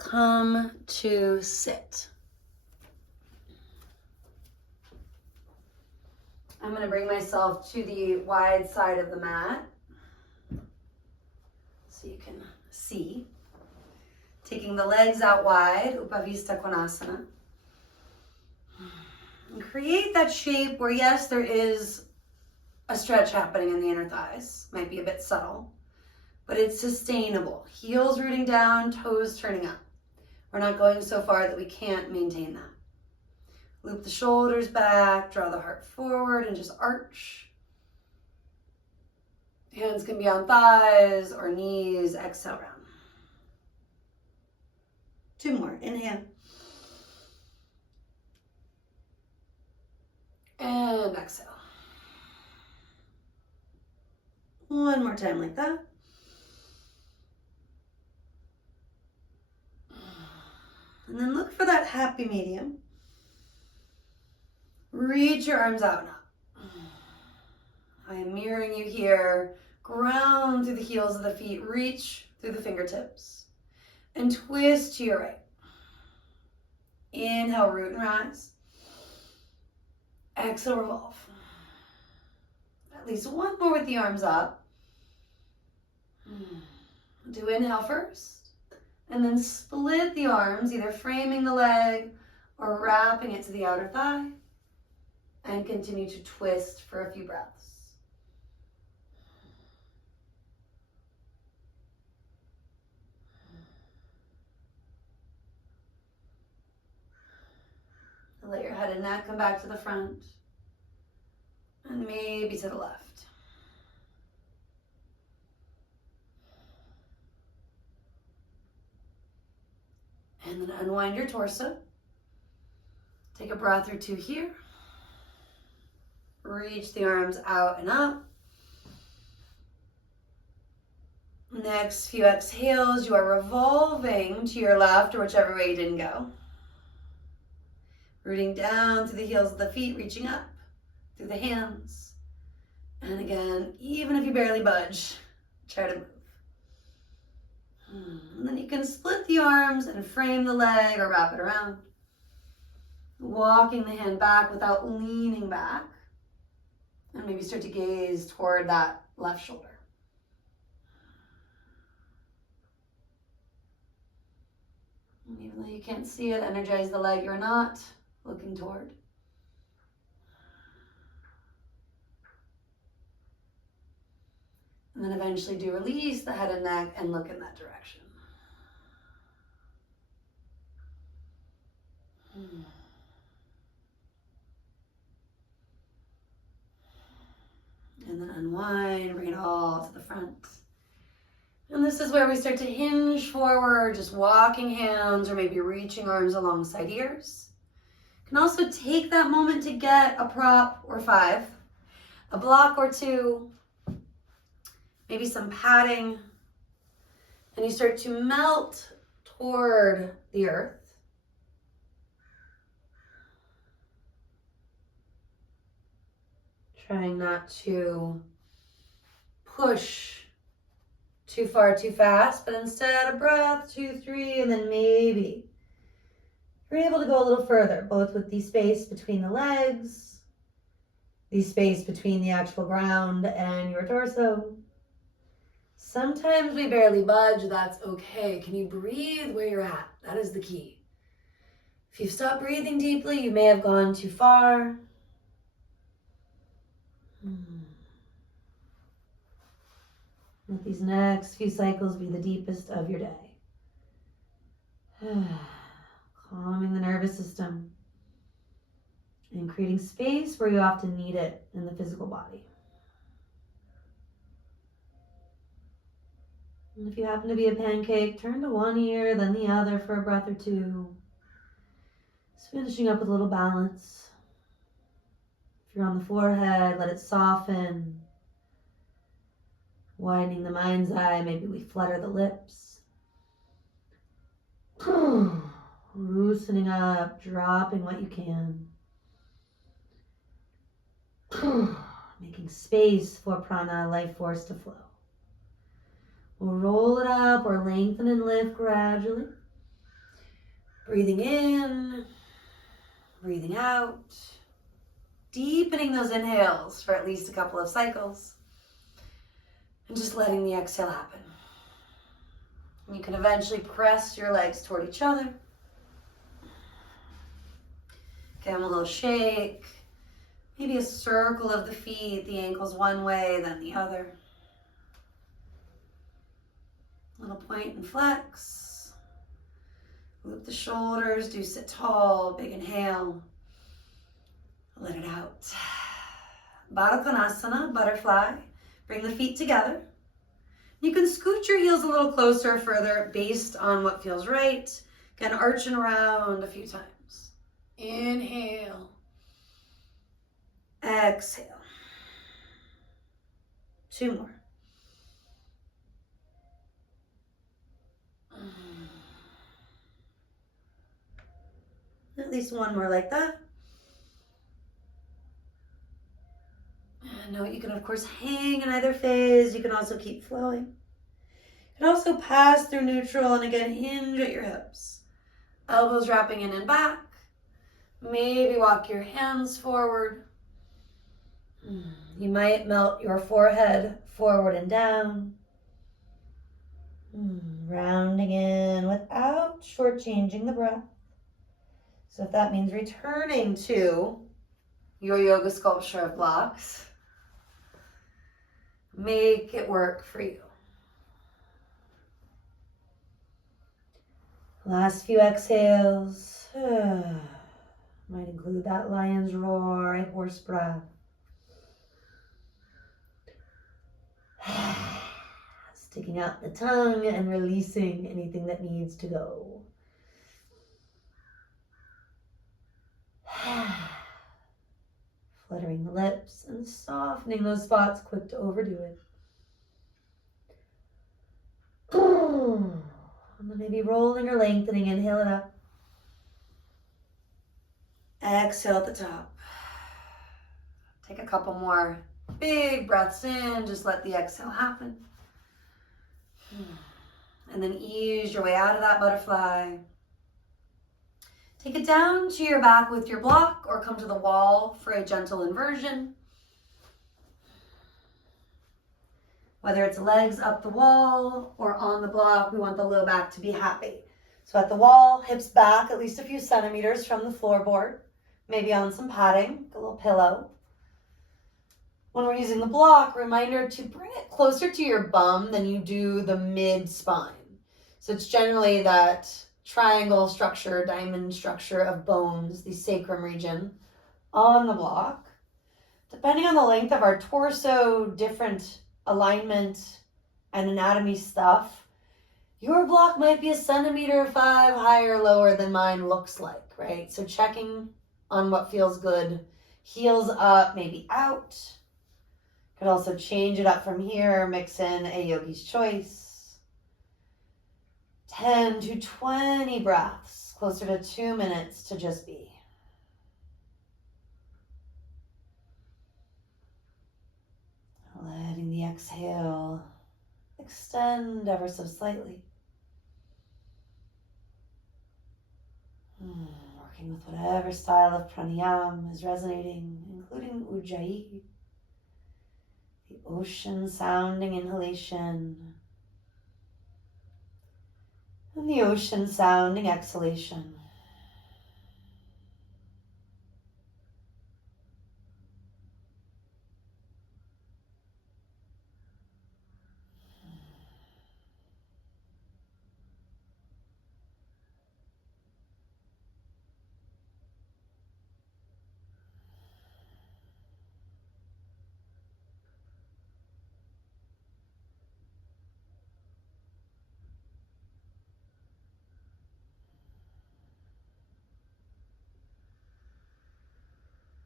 come to sit. I'm going to bring myself to the wide side of the mat so you can see. Taking the legs out wide, Upavista Konasana. And create that shape where, yes, there is a stretch happening in the inner thighs. Might be a bit subtle, but it's sustainable. Heels rooting down, toes turning up. We're not going so far that we can't maintain that. Loop the shoulders back, draw the heart forward, and just arch. Hands can be on thighs or knees. Exhale round. 2 more. Inhale. And exhale. 1 more time like that. And then look for that happy medium. Reach your arms out and up. I am mirroring you here. Ground through the heels of the feet. Reach through the fingertips. And twist to your right. Inhale, root and rise. Exhale, revolve. At least 1 more with the arms up. Do inhale first. And then split the arms, either framing the leg or wrapping it to the outer thigh. And continue to twist for a few breaths. Let your head and neck come back to the front. And maybe to the left. And then unwind your torso. Take a breath or 2 here. Reach the arms out and up. Next few exhales, you are revolving to your left or whichever way you didn't go. Rooting down through the heels of the feet, reaching up through the hands. And again, even if you barely budge, try to move. And then you can split the arms and frame the leg or wrap it around. Walking the hand back without leaning back. And maybe start to gaze toward that left shoulder. And even though you can't see it, energize the leg you're not looking toward. And then eventually do release the head and neck and look in that direction. And then unwind, bring it all to the front. And this is where we start to hinge forward, just walking hands or maybe reaching arms alongside ears. You can also take that moment to get a prop or 5, a block or 2, maybe some padding, and you start to melt toward the earth. Trying not to push too far, too fast, but instead a breath, 2, 3, and then maybe you're able to go a little further, both with the space between the legs, the space between the actual ground and your torso. Sometimes we barely budge, that's okay. Can you breathe where you're at? That is the key. If you've stopped breathing deeply, you may have gone too far. Let these next few cycles be the deepest of your day. Calming the nervous system and creating space where you often need it in the physical body. And if you happen to be a pancake, turn to one ear, then the other for a breath or 2. Just finishing up with a little balance. If you're on the forehead, let it soften. Widening the mind's eye, maybe we flutter the lips. Loosening up, dropping what you can. Making space for prana, life force to flow. We'll roll it up or lengthen and lift gradually. Breathing in, breathing out, deepening those inhales for at least a couple of cycles, and just letting the exhale happen. You can eventually press your legs toward each other. Give them a little shake. Maybe a circle of the feet, the ankles one way, then the other. Little point and flex. Loop the shoulders, do sit tall, big inhale. Let it out. Baddha Konasana, butterfly. Bring the feet together. You can scoot your heels a little closer or further based on what feels right. Again, arching around a few times. Inhale. Exhale. 2 more. At least 1 more like that. And note you can, of course, hang in either phase. You can also keep flowing. You can also pass through neutral and again, hinge at your hips. Elbows wrapping in and back. Maybe walk your hands forward. You might melt your forehead forward and down. Rounding in without shortchanging the breath. So if that means returning to your yoga sculpture of blocks, make it work for you. Last few exhales. Might include that lion's roar, a horse breath. Sticking out the tongue and releasing anything that needs to go. Fluttering the lips and softening those spots quick to overdo it. And then maybe rolling or lengthening, inhale it up. Exhale at the top. Take a couple more big breaths in, just let the exhale happen. And then ease your way out of that butterfly. Take it down to your back with your block or come to the wall for a gentle inversion. Whether it's legs up the wall or on the block, we want the low back to be happy. So at the wall, hips back at least a few centimeters from the floorboard, maybe on some padding, a little pillow. When we're using the block, reminder to bring it closer to your bum than you do the mid-spine. So it's generally that triangle structure, diamond structure of bones, the sacrum region on the block. Depending on the length of our torso, different alignment and anatomy stuff, your block might be 1.5 centimeters higher or lower than mine looks like, right? So checking on what feels good. Heels up, maybe out. Could also change it up from here, mix in a yogi's choice. 10 to 20 breaths, closer to 2 minutes to just be. Letting the exhale extend ever so slightly. Working with whatever style of pranayama is resonating, including Ujjayi, the ocean sounding inhalation, and the ocean sounding exhalation.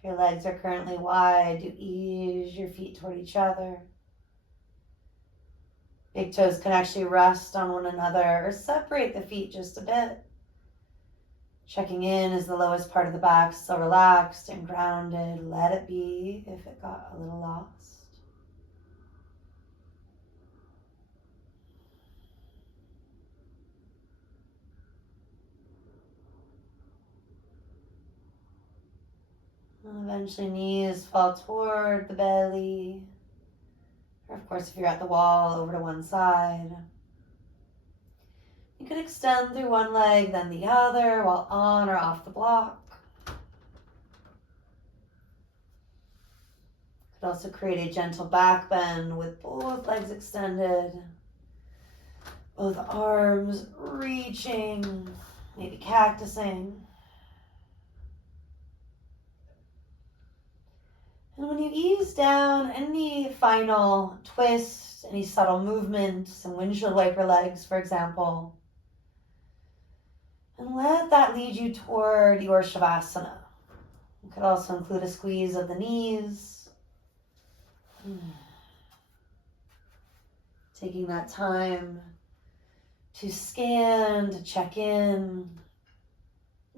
If your legs are currently wide, you ease your feet toward each other. Big toes can actually rest on one another or separate the feet just a bit. Checking in, is the lowest part of the back still relaxed and grounded? Let it be if it got a little lost. Eventually knees fall toward the belly. Or of course, if you're at the wall, over to one side. You can extend through one leg, then the other, while on or off the block. You could also create a gentle back bend with both legs extended. Both arms reaching, maybe cactusing. And when you ease down, any final twist, any subtle movement, some windshield wiper legs, for example, and let that lead you toward your shavasana. You could also include a squeeze of the knees. Taking that time to scan, to check in,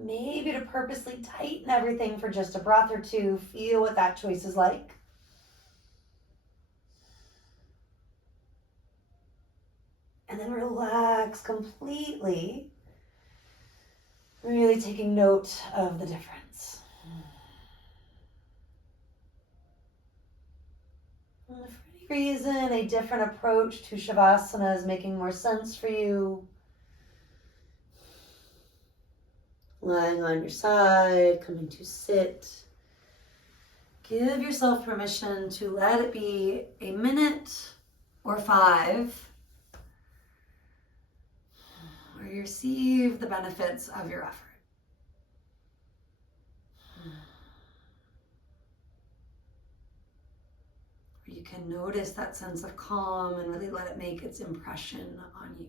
maybe to purposely tighten everything for just a breath or two. Feel what that choice is like. And then relax completely, really taking note of the difference. And if for any reason a different approach to shavasana is making more sense for you, lying on your side, coming to sit. Give yourself permission to let it be a minute or 5 where you receive the benefits of your effort. Where you can notice that sense of calm and really let it make its impression on you.